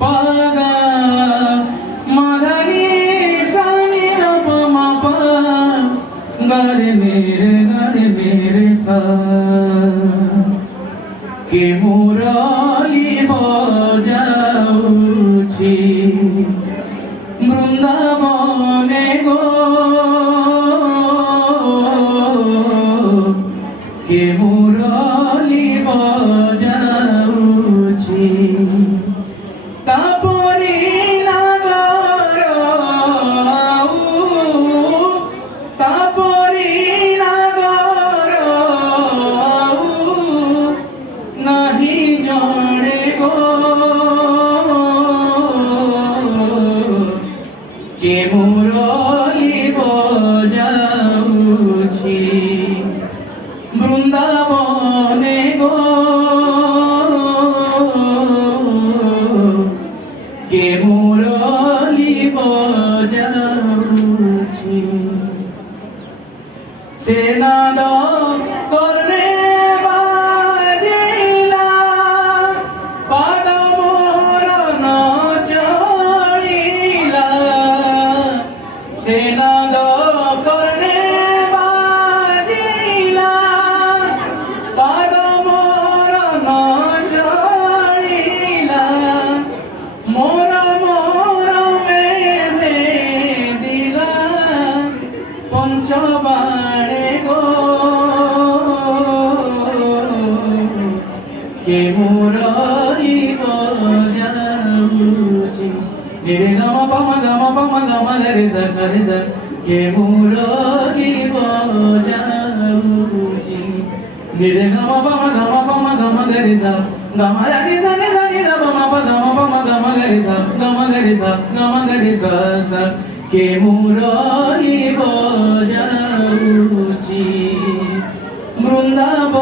পাগা মাধারি সানি রপমা পা গারে মেরে সা কে মুরলি বজাউছি বৃন্দাবনে গো কে মুরলি বজাউছি তাপরি নাগর তাপরি নাগর নাহি জনে গো কে মুরলি বজাউছি বৃন্দাবনে গো কে মুরলি বজাউছি সেনাদ করনে বাজিলা পদ মোর নচড়িলা সেনাদ করনে বাজিলা পদ মোর নচড়িলা মোর দিলা পঞ্চবাণে গো কে মুরলি বজাউছি নিরে গম পম গরে জ কে মুরলি বজাউছি নিরে গম পম গরে জ গম রে জ পম গম গরে জ কে মুরলি বজাউছি বৃন্দাবন